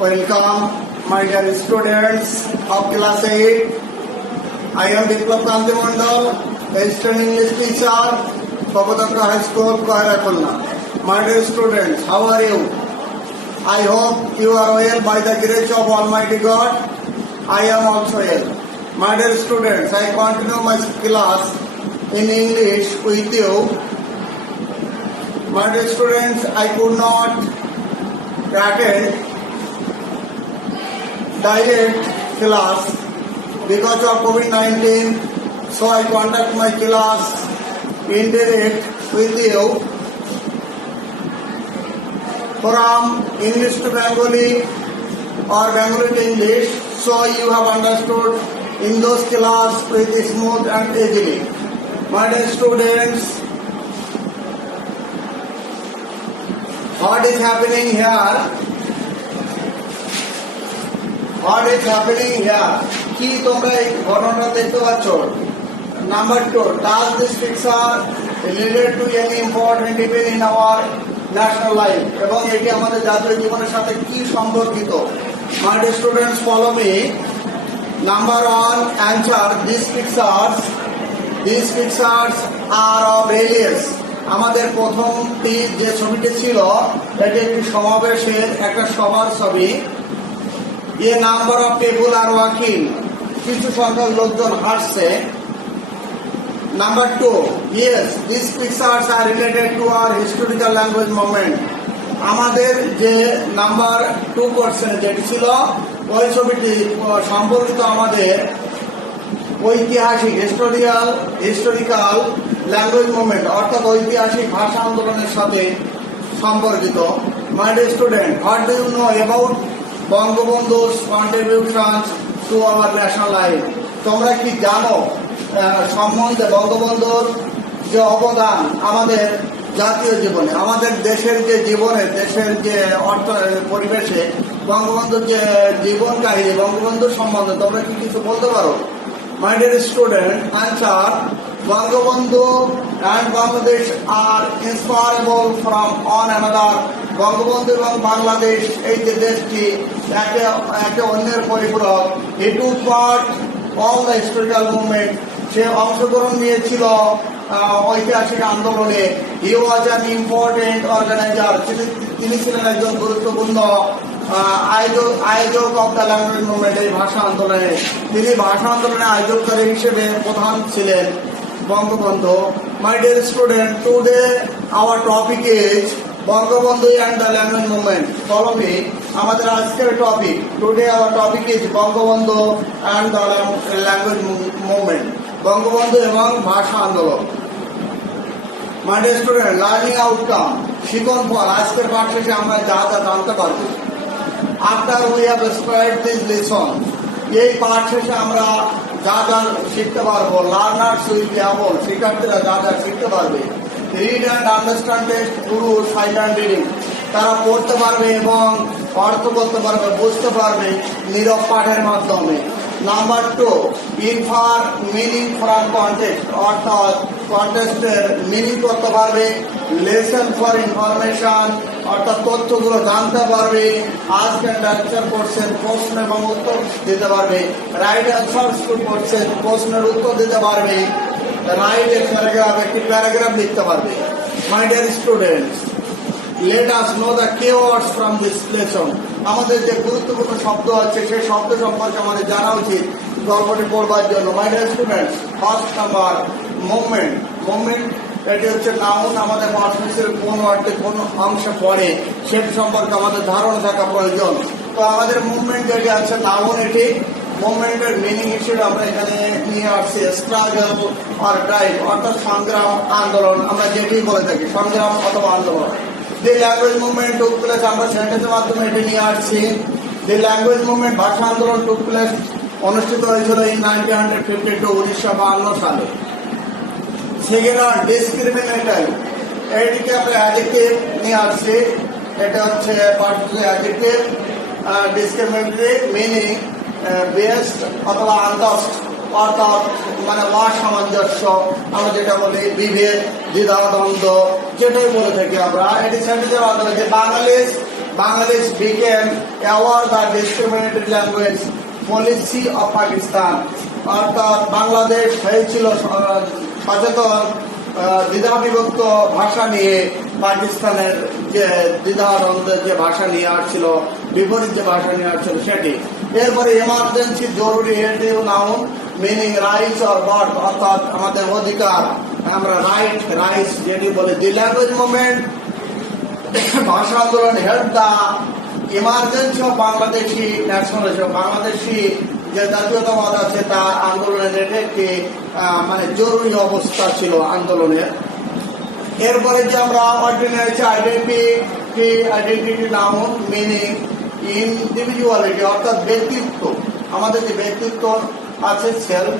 Welcome, my dear students of class 8. I am Biplab Kanti Mandal, a student English teacher, Papadaka High School, Koirakulna. My dear students, how are you? I hope you are well by the grace of Almighty God. I am also well. My dear students, I continue my class in English with you. My dear students, I could not attend direct class because of COVID-19, so I conduct my class indirect with you from English to Bengali or Bengali to English, so you have understood in those class with smooth and easily. My dear students, what is happening here? What is happening here? কি তোমরা এই ঘটনাটা দেখতে পাচ্ছ? Number 2, does this picture relate to any important event in our national life? এবং এটি আমাদের জাতীয় জীবনের সাথে কি সম্পর্কিত? My dear students, follow me. Number 1, answer these pictures. These pictures are of rallies. আমাদের প্রথমটি যে ছবিটি ছিল এটি একটি সমাবেশের একটা সভার ছবি। A number of people are walking. কিছু সংখ্যক লোকজন হাঁটছে। Number 2, yes, these pictures are related to our historical language movement. আমাদের যে নাম্বার 2 কোশ্চেন যেটি ছিল ওই ছবিটি সম্পর্কিত আমাদের ঐতিহাসিক হিস্টোরিক্যাল ল্যাঙ্গুয়েজ মুভমেন্ট অর্থাৎ ঐতিহাসিক ভাষা আন্দোলনের সাথে সম্পর্কিত। My dear student, what do you know about বঙ্গবন্ধু's contributions to our national life? তোমরা কি জানো সম্বন্ধে বঙ্গবন্ধুর যে অবদান আমাদের জাতীয় জীবনে, আমাদের দেশের যে জীবনে, দেশের যে অর্থ পরিবেশে বঙ্গবন্ধুর যে জীবন কাহিনী, বঙ্গবন্ধুর সম্বন্ধে তোমরা কি কিছু বলতে পারো? My dear student, answer, Bangabandhu and Bangladesh are inseparable from one another. Bangabandhu এবং বাংলাদেশ এই যে দেশটি একে অন্যের পরিপূরক। He took part all the historical movement. সে অংশগ্রহণ নিয়েছিল ঐতিহাসিক আন্দোলনে। He was an important organizer. তিনি ছিলেন একজন গুরুত্বপূর্ণ আয়োজক অব দ্য ল্যাঙ্গুয়েজ মুভমেন্ট, এই ভাষা আন্দোলনে। তিনি ভাষা আন্দোলনের আয়োজককারী হিসেবে প্রধান ছিলেন বঙ্গবন্ধু। মাই dear student, today our topic is Bangabandhu and the language movement. Follow me, আমাদের আজকের topic, today our topic is Bangabandhu and the language movement, Bangabandhu এবং ভাষা আন্দোলন। মাই ডিয়ার স্টুডেন্ট, লার্নিং আউটকাম, শিখন ফল। আজকের পাঠ শেষে আমরা যা যা জানতে পারবো। After we have spread this lesson, এই পাঠ শেষে আমরা যা যা শিখতে পারবো। লার্নার্স উইল বি এবল, শিক্ষার্থীরা যা যা শিখতে পারবে। Read and understand text through silent reading, তারা পড়তে পারবে এবং অর্থ করতে পারবে, বুঝতে পারবে নীরব পাঠের মাধ্যমে। Number 2, infer meaning from context, অর্থাৎ কন্টেক্সটের মিনিং করতে পারবে। লেসন ফর ইনফরমেশন, অর্থাৎ তথ্যগুলো জানতে পারবে। আস্ক অ্যান্ড অ্যান্সার কোশ্চেন, প্রশ্ন এবং উত্তর দিতে পারবে। রাইট অ্যান্সার্স টু কোশ্চেন, প্রশ্নের উত্তর দিতে পারবে। রাইট এ প্যারাগ্রাফ, একটি প্যারাগ্রাফ লিখতে পারবে। মাই dear students, let us know the keywords from this lesson. আমাদের যে গুরুত্বপূর্ণ শব্দ আছে সেই শব্দ সম্পর্কে আমাদের জানা উচিত গল্পটি পড়বার জন্য। মাই dear students, first number movement. Movement এটি হচ্ছে নাউন। আমাদের পাঠ্যপুস্তকের কোন ওয়ার্ডে কোন অংশে পড়ে সেটি সম্পর্কে আমাদের ধারণা থাকা প্রয়োজন। তো আমাদের মুভমেন্ট যেটি আছে নাউন, এটি মুভমেন্টের মিনিং হিসেবে আমরা এখানে নিয়ে আসছি স্ট্রাগল অর ড্রাইভ, অর্থাৎ সংগ্রাম, আন্দোলন। আমরা যেটি বলে থাকি সংগ্রাম অথবা আন্দোলন। The language movement took place, আমরা সেন্টেন্সের মাধ্যমে এটি নিয়ে আসছি। দি ল্যাঙ্গুয়েজ মুভমেন্ট, ভাষা আন্দোলন টুক প্লেস, অনুষ্ঠিত হয়েছিল ইন 1952, 1952 সালে। সেকেন্ড, ডিসক্রিমিনেটর, এইটিকে আমরা অ্যাডজেক্টিভ নিয়ে আসছি। এটা হচ্ছে particular adjective. Discriminatory meaning best অথবা আনজাস্ট, অর্থাৎ মানে অসামঞ্জস্য, আমরা যেটা বলি বিভেদ, দ্বিধাদ্বন্দ্ব, যেটাই বলে থাকি আমরা। এটি সেন্টেন্সের মাধ্যমে যে Bangladesh became ever the discriminatory language policy of Pakistan. অর্থাৎ বাংলাদেশ হয়েছিল সচেতন দ্বিধা বিভক্ত ভাষা নিয়ে পাকিস্তানের যে দ্বিধাদ্বন্দ্বের যে ভাষা নিয়ে আসছিল, বিপরীত যে ভাষা নিয়ে আসছিল সেটি। এরপরে এমার্জেন্সি জরুরি হেডিউ noun meaning rights or birth, অর্থাৎ আমাদের অধিকার, আমরা রাইটস যেটি বলে। দি ল্যাঙ্গুয়েজ মুভমেন্ট ভাষা আন্দোলন help the emergency of Bangladeshi nationalism, Bangladeshi যে জাতীয়তাবাদ আছে তার আন্দোলনের একটি মানে জরুরি অবস্থা ছিল আন্দোলনের। এরপরে যে আমরা ordinary identity noun meaning individuality, অর্থাৎ ব্যক্তিত্ব, আমাদের যে ব্যক্তিত্ব আছে self.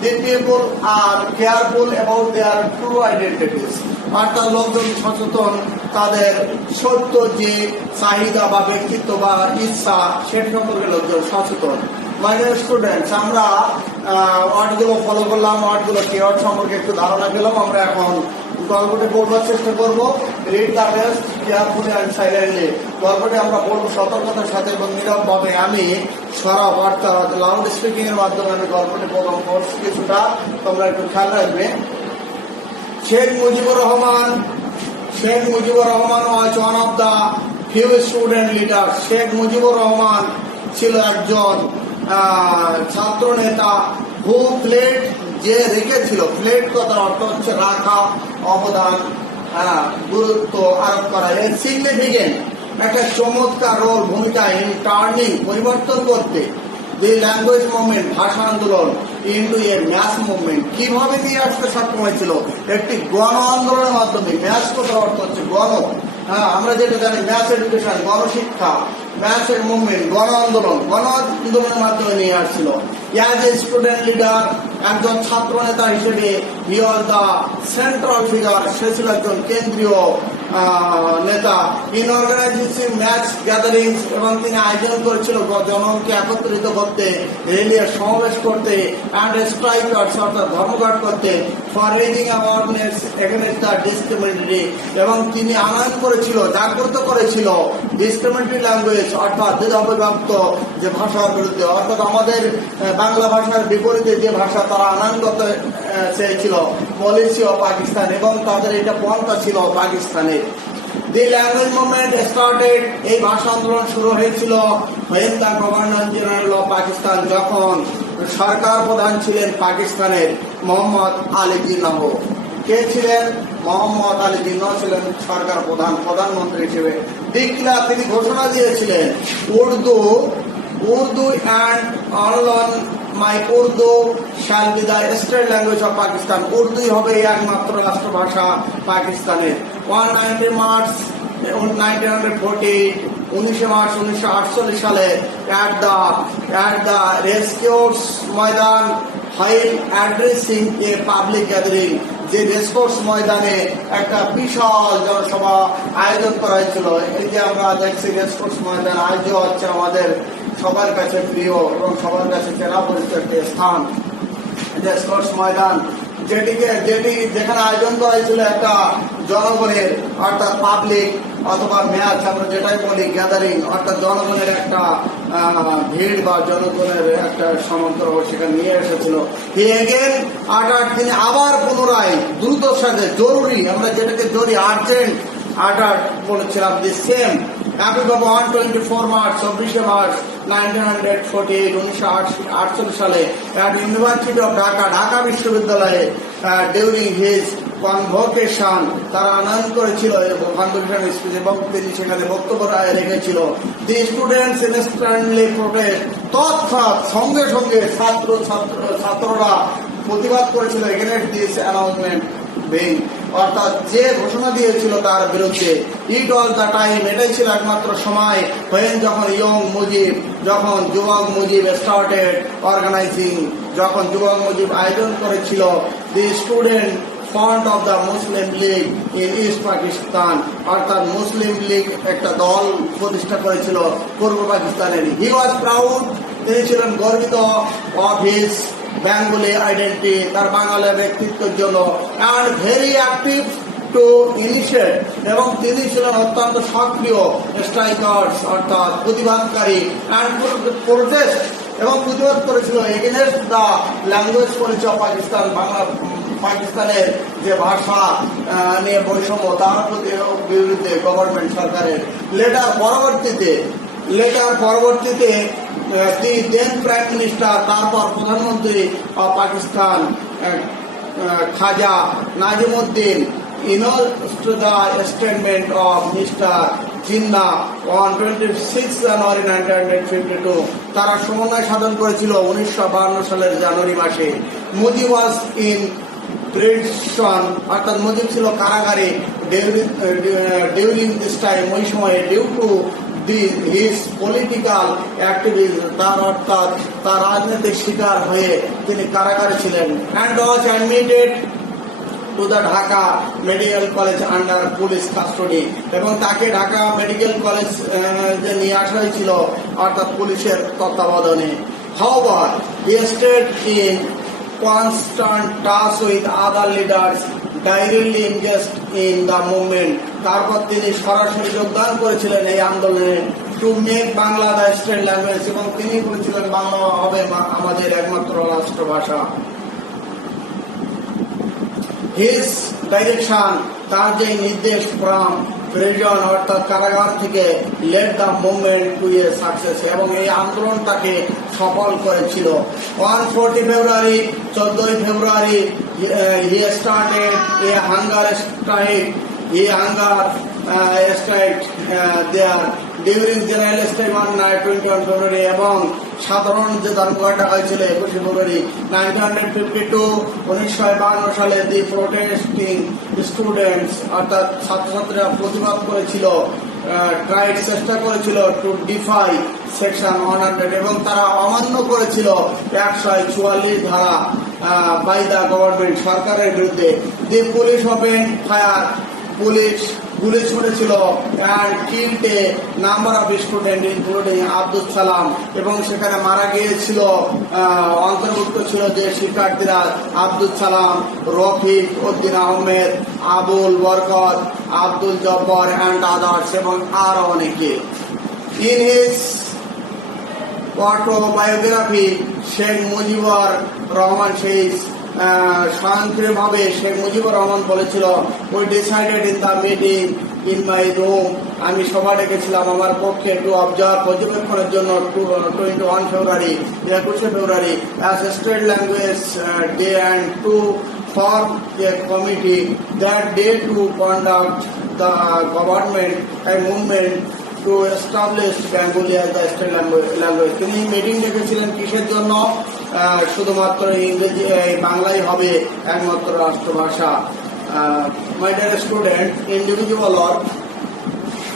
The people are careful about their true identities, অর্থাৎ লোকজন সচেতন তাদের সত্য যে চাহিদা বা ব্যক্তিত্ব বা ইচ্ছা সেটা সম্পর্কে লোকজন সচেতন। মাই ডিয়ার স্টুডেন্টস, আমরা ওয়ার্ডগুলো ফলো করলাম, ওয়ার্ডগুলো কিওয়ার্ড সম্পর্কে একটু ধারণা পেলাম। আমরা এখন গল্পটি পড়বার চেষ্টা করবো। Read the best carefully and silently, গল্পটি আমরা পড়বো সতর্কতার সাথে এবং নীরবভাবে। আমি সরব অর্থাৎ লাউড স্পিকিং এর মাধ্যমে আমি গল্পটি প্রথম পড়ছি, কিছুটা তোমরা একটু খেয়াল রাখবে। Sheikh Mujibur Rahman was one of the few student leader. Sheikh Mujibur Rahman ছিল একজন ছাত্র নেতা। হু প্লেড, যে রেখেছিল, প্লেড কথার অর্থ হচ্ছে রাখা, অবদান, গুরুত্ব আরোপ করা। এর সিগনিফিকেন্ট একটা চমৎকার রোল, ভূমিকা ইন টার্নিং, পরিবর্তন করতে দি ল্যাঙ্গুয়েজ মুভমেন্ট, ভাষা আন্দোলন ইন্টু এ ম্যাস মুভমেন্ট, কিভাবে নিয়ে আসতে সক্ষম হয়েছিল একটি গণ আন্দোলনের মাধ্যমে। ম্যাস কথার অর্থ হচ্ছে গণ, আমরা যেটা জানি ম্যাস এডুকেশন, গণশিক্ষা, ম্যাস এর মুভমেন্ট, গণ আন্দোলনের মাধ্যমে নিয়ে আসছিল। অ্যাজ এ স্টুডেন্ট লিডার, একজন ছাত্র নেতা হিসেবে হি ওয়াজ দ্য সেন্ট্রাল ফিগার, সে ছিল একজন কেন্দ্রীয় নেতা। ইন অর্গানাইজিং ম্যাচ গ্যাদারিং, এবং তিনি আয়োজন করেছিল জনগণকে একত্রিত করতে, রেলিয়ে সমাবেশ করতে, অ্যান্ড স্ট্রাইকার্স অর্থাৎ ধর্মঘট করতে, for raising awareness against the discriminatory, এবং তিনি আনয়ন করেছিল, জাগ্রত করেছিল ডিসক্রিমিনেটরি ল্যাঙ্গুয়েজ অর্থাৎ দ্বিধাবিভক্ত যে ভাষার বিরুদ্ধে, অর্থাৎ আমাদের বাংলা ভাষার বিপরীতে যে ভাষা তারা আনয়ন করতে চেয়েছিল পলিসি অফ পাকিস্তান, এবং তাদের এটা পন্থা ছিল পাকিস্তানের। দি ল্যাঙ্গুয়েজ মুভমেন্ট স্টার্টেড, এই ভাষা আন্দোলন শুরু হয়েছিল when the governor general of Pakistan, যখন সরকার প্রধান ছিলেন পাকিস্তানের মোহাম্মদ আলী জিন্নাহ। কে ছিলেন? মোহাম্মদ আলী জিন্নাহ ছিলেন সরকার প্রধানমন্ত্রী হিসেবে। ডিক্লার, তিনি ঘোষণা দিয়েছিলেন Urdu and online my Urdu shall be the state language of Pakistan, উর্দুই হবে একমাত্র রাষ্ট্রভাষা পাকিস্তানের। 19 মার্চ 1948 সালে at the racecourse Maidan while addressing a public gathering, যে রেসকোর্স ময়দানে একটা বিশাল জনসভা আয়োজন করা হয়েছিল। এই যে আমরা দেখছি রেসকোর্স ময়দান আয়োজন হচ্ছে আমাদের সবার কাছে প্রিয় এবং সবার কাছে চেনা পরিচিত একটি স্থান রেসকোর্স ময়দান, যেখানে আয়োজন করা হয়েছিল একটা জনগণের অর্থাৎ পাবলিক অথবা ম্যাচ, আমরা যেটাই বলি গ্যাদারিং, অর্থাৎ জনগণের একটা ভিড় বা জনগণের একটা সমান্তরাল সেখানে নিয়ে এসেছিল। তিনি আবার পুনরায় দ্রুত সাথে জরুরি, আমরা যেটাকে জরুরি আর্জেন্ট বলেছিলাম, দি সেম একইভাবে 24 মার্চ 1948 সালে ইউনিভার্সিটি অফ ঢাকা বিশ্ববিদ্যালয়ে ডিউরিং হিজ কনভোকেশন, তারা আনয়ন করেছিল কনভোকেশন স্পিচ, এবং তিনি সেখানে বক্তব্য রেখেছিল। দি স্টুডেন্টস ইনস্ট্যান্টলি প্রোটেস্ট, তৎক্ষণাৎ সঙ্গে সঙ্গে ছাত্ররা প্রতিবাদ করেছিল এগেইনস্ট দিস অ্যানাউন্সমেন্ট বিং, অর্থাৎ যে ঘোষণা দিয়েছিল তার বিরুদ্ধে। ইট ওয়াজ দ্য টাইম, এটাই ছিল একমাত্র সময় when যখন যুবক মুজিব স্টার্টেড অর্গানাইজিং, যখন যুবক মুজিব আয়োজন করেছিল the student front of the Muslim league in east Pakistan, অর্থাৎ মুসলিম লীগ একটা দল প্রতিষ্ঠা করেছিল পূর্ব পাকিস্তানের। হি ওয়াজ প্রাউড, তিনি ছিলেন গর্বিত অফ হিজ বেঙ্গলি আইডেন্টিটি, তার বাঙালি ব্যক্তিত্বের জন্য, and very active to initiate, এবং তিনি ছিলেন অত্যন্ত সক্রিয় স্ট্রাইকার্স অর্থাৎ প্রতিবাদকারী অ্যান্ড প্রোটেস্ট, এবং প্রতিবাদ করেছিল against the language policy of Pakistan, পাকিস্তানের যে ভাষা নিয়ে বৈষম্য তার বিরুদ্ধে গভর্নমেন্ট সরকারের। লেটার পরবর্তীতে দি দেন প্রাইম মিনিস্টার, তারপর প্রধানমন্ত্রী of Pakistan Khawaja Nazimuddin endorsed the statement of Mr. Jinnah on 26 January 1952 তারা সমন্বয় সাধন করেছিল 1952 সালের জানুয়ারি মাসে। মুজিব ওয়াজ ইন প্রিজন, অর্থাৎ মুজিব ছিল কারাগারে ডিউরিং দিস টাইম, ওই সময়ে due to his political activism, তার অর্থাৎ তার রাজনৈতিক শিকার হয়ে তিনি কারাগারে ছিলেন। And was admitted to the Dhaka medical college under police custody, এবং তাকে ঢাকা মেডিকেল কলেজ নিয়ে আসা হয়েছিল অর্থাৎ পুলিশের তত্ত্বাবধানে। However, he stayed in constant touch with other leaders directly engaged in the movement. তারপর তিনি সরাসরি যোগদান করেছিলেন এই আন্দোলনে। To make Bangla the state language, এবং তিনি বলেছিলেন বাংলা হবে আমাদের একমাত্র রাষ্ট্রভাষা। হিজ ডাইরেকশন, তার যে নির্দেশ ফ্রম প্রিজন অর্থাৎ কারাগার থেকে, led the movement to a success, এবং এই আন্দোলনটাকে সফল করেছিল। On 14 February 14 February he started a hunger strike, there during general strike on 21 February, এবং সাধারণ যে ধর্মঘটটা হয়েছিল 21 ফেব্রুয়ারি 1952 সালে দি প্রোটেস্টিং স্টুডেন্টস অর্থাৎ ছাত্রছাত্রীরা প্রতিবাদ করেছিল, ট্রাইড চেষ্টা করেছিল টু ডিফাই সেকশন 100, এবং তারা অমান্য করেছিল 144 ধারা বাই দ্য গভর্নমেন্ট, সরকারের বিরুদ্ধে। The police open fire, police গুলি ছুড়েছিল and killed a number of student including Abdul Salam, এবং সেখানে মারা গিয়েছিল অন্তর্ভুক্ত ছিল যে শিক্ষার্থীরা আব্দুল সালাম, রফিক উদ্দিন আহমেদ, আবুল বরকত, আব্দুল জব্বর অ্যান্ড আদার্স, এবং আরো অনেকে। In his autobiography Sheikh Mujibur Rahman সেই স্বয়ংক্রিয়ভাবে শেখ মুজিবুর রহমান বলেছিল, we decided in the meeting in my room, আমি সভা ডেকেছিলাম আমার পক্ষে টু অবজার্ভ, পর্যবেক্ষণের জন্য 21 ফেব্রুয়ারি 21 February as a state language day and to form a committee that day to conduct the government a movement to establish Bengali as the state language. তিনি meeting ডেকেছিলেন কিসের জন্য? শুধুমাত্র ইংরেজি বাংলাই হবে একমাত্র রাষ্ট্রভাষা। My dear student, individual or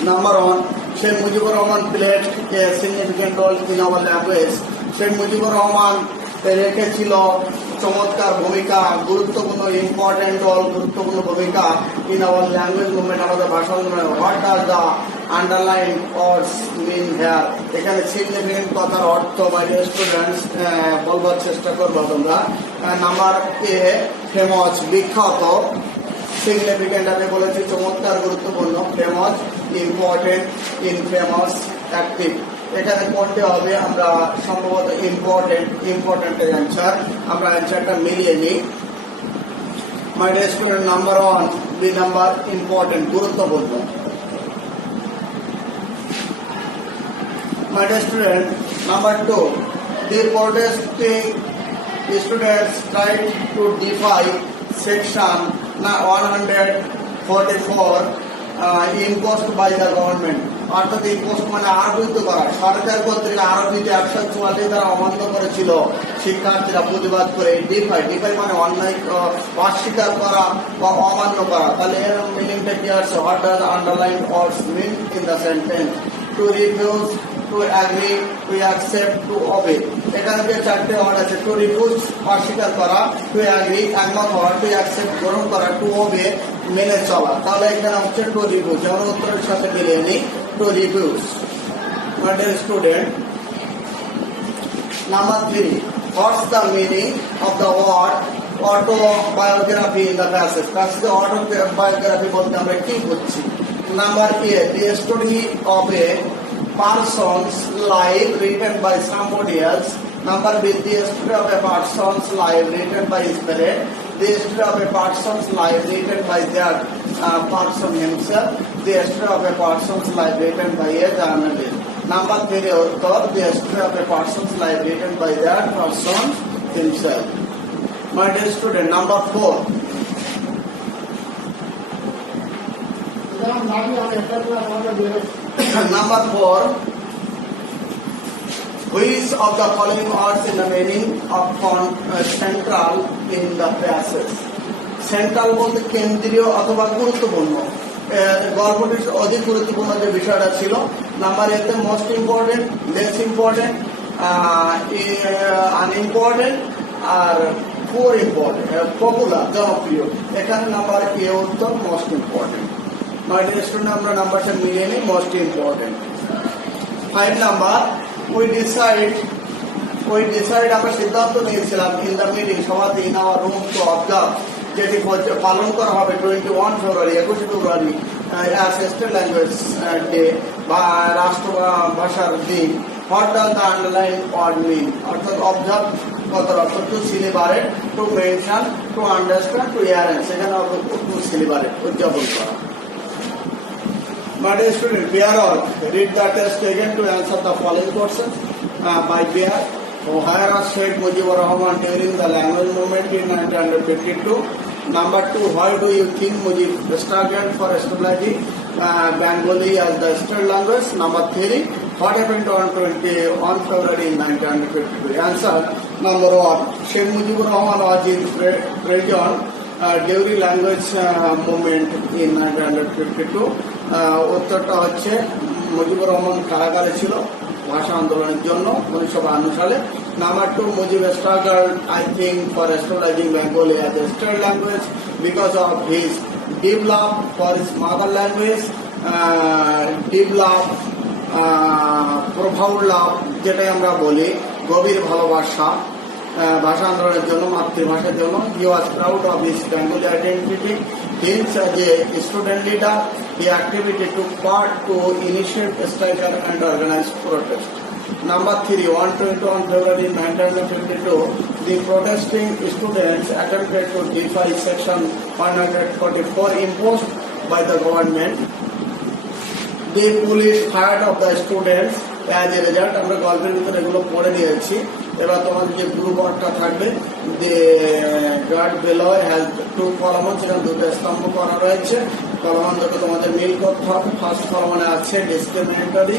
number 1, Sheikh Mujibur Rahman played a significant role in our language. Sheikh Mujibur Rahman রেখেছিল চমৎকার ভূমিকা, গুরুত্বপূর্ণ ইম্পর্টেন্ট রোল, গুরুত্বপূর্ণ ভূমিকা ইন আওয়ার ল্যাঙ্গুয়েজ মুভমেন্ট, আমাদের ভাষা আন্দোলনে। What does the underline words mean here? এখানে সিগনিফিকেন্ট কথার অর্থ মাই ডিয়ার স্টুডেন্টস বলবার চেষ্টা করবো তোমরা। নাম্বার এ, ফেমাস, বিখ্যাত। সিগনিফিকেন্ট আমি বলেছি চমৎকার, গুরুত্বপূর্ণ। Famous, important, infamous, active. এখানে কোনটি হবে? আমরা সম্ভবত ইম্পর্টেন্টের অ্যান্সার, আমরা অ্যান্সারটা মিলিয়ে নিই। My dear student, number 1 B number important, গুরুত্বপূর্ণ। My dear student, number 2, the protesting students tried to defy section 144 imposed by the government. অর্থাৎ ইম্পোস্ট মানে আরোপিত করা, সরকার কর্তৃক আরোপিত 144 দ্বারা অমান্য করেছিল শিক্ষার্থীরা প্রতিবাদ করে। ডিফাই মানে অন্যায় অস্বীকার করা বা অমান্য করা। তাহলে এর মিনিংটা কি আছে? What does underline words mean in the sentence? To refuse, to agree, to accept, to obey. এখানে যে 4টে ওয়ার্ড আছে, টু রিফিউজ অস্বীকার করা, টু অ্যাগ্রি একমত হওয়া, টু অ্যাকসেপ্ট গ্রহণ করা, টু ওবে মেনে চলা। তাহলে এখানে হচ্ছে টু রিফিউজ, যেমন উত্তরের সাথে মিলিয়ে নিই। To refuse. My dear student, number 3, what's the meaning of the word autobiography in the passage. প্যাসেজে অটোবায়োগ্রাফি বলতে আমরা কি বুঝছি? Number A, the story of a person's life written by somebody else. Number B, the story of a person's life written by his parent. The story of a person's life written by that person himself. The story of a person's life written by a journalist. Number 3 উত্তর, the story of a person's life written by that person himself. My dear student, number 4. Number 4. Which of the following words in the meaning of central in the passage? Central বলতে কেন্দ্রীয় অথবা গুরুত্বপূর্ণ। গল্পটির অধিক গুরুত্বপূর্ণ যে বিষয়টা ছিল। নাম্বার এতে most important, less important, unimportant আর ফোর ইম্পর্টেন্ট, পপুলার, জনপ্রিয়। এখানে নাম্বার এ উত্তর most important. My dear student, আমরা নাম্বারটা মিলিয়ে নিই, most important. 5 number, we decide আমরা সিদ্ধান্ত নিয়েছিলাম ইন দ্য মিটিং, সভাতে, in our room to observe, যেটি পালন করা হবে 21 ফেব্রুয়ারি, 21 February as state language day বা রাষ্ট্রভাষার দিন। What does the underline word mean? অর্থাৎ অবজার্ভ কত অর্থ? Two celebrate, to mention, to understand, to ইয়ারেন্স। সেখানে টু সিলেবারেট উদযাপন করা। My dear student, pair or read the test again to answer the following questions by pair. Where was Sheikh Mujibur Rahman during the language movement in 1952? Number 2, why do you think Mujib struggled for establishing Bengali as the state language? Number 3, what happened on 21 February 1952? Answer number 1, Sheikh Mujibur Rahman was in prison during language movement in 1952. উত্তরটা হচ্ছে মুজিবুর রহমান কারাগারে ছিল ভাষা আন্দোলনের জন্য 1952 সালে। Number 2, Mujib struggled I think for establishing Bengali as a state language because of his deep love for his mother language, deep love, profound love, যেটাই আমরা বলি গভীর ভালোবাসা ভাষা আন্দোলনের জন্য, মাতৃভাষার জন্য। He was proud of his Bengali identity. Hence, as a student leader, he actively took part to initiate, strike and organize protest. Number 3, 121 February 1952, the protesting students attempted to defy Section 144 imposed by the government. The police fired of the students. As a result, আমরা গল্পের ভিতরে এগুলো পড়ে নিয়েছি। এবার তোমাদের যে group ওয়ার্কটা থাকবে, যে গার্ড বেলয় হ্যাজ 2 কলমন, সেখানে 2টা স্তম্ভ করা রয়েছে। কলমনটাকে তোমাদের মিল করতে হবে। ফার্স্ট কলমনে আছে ডিসক্রিমিনেটরি,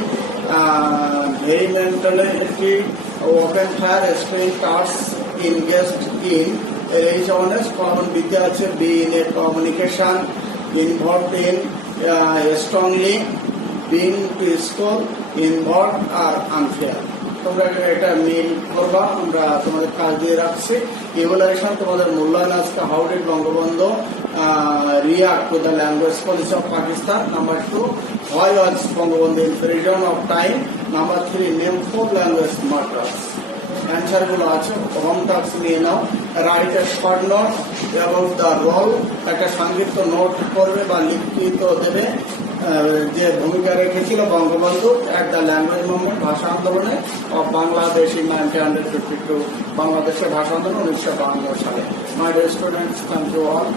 ভেরিমেন্টালিটি, open fire, spring cars, ingest in, H honest. Column বিদ্যা আছে be in a communication, involved in, strongly, being to score, involve আর আনফেয়ার। তোমরা এটা মিল করবা, আমরা তোমাদের কাজ দিয়ে রাখছি। ইভ্যালুয়েশন তোমাদের মূল্যায়ন আজকে, how did Bangabandhu react to the language policy of Pakistan. Number 2, why was Bangabandhu in prison of time? Number 3, name 4 language matters. Answer গুলো আছে, হোম টাস্ক নিয়ে নাও। Write a short note about the role, একটা সংক্ষিপ্ত note করবে বা লিখিত দেবে যে ভূমিকা রেখেছিল Bangabandhu at the language movement, ভাষা আন্দোলনে অফ বাংলাদেশ ইন 1952, বাংলাদেশের ভাষা আন্দোলন 1952 সালে। My dear students, thank you all.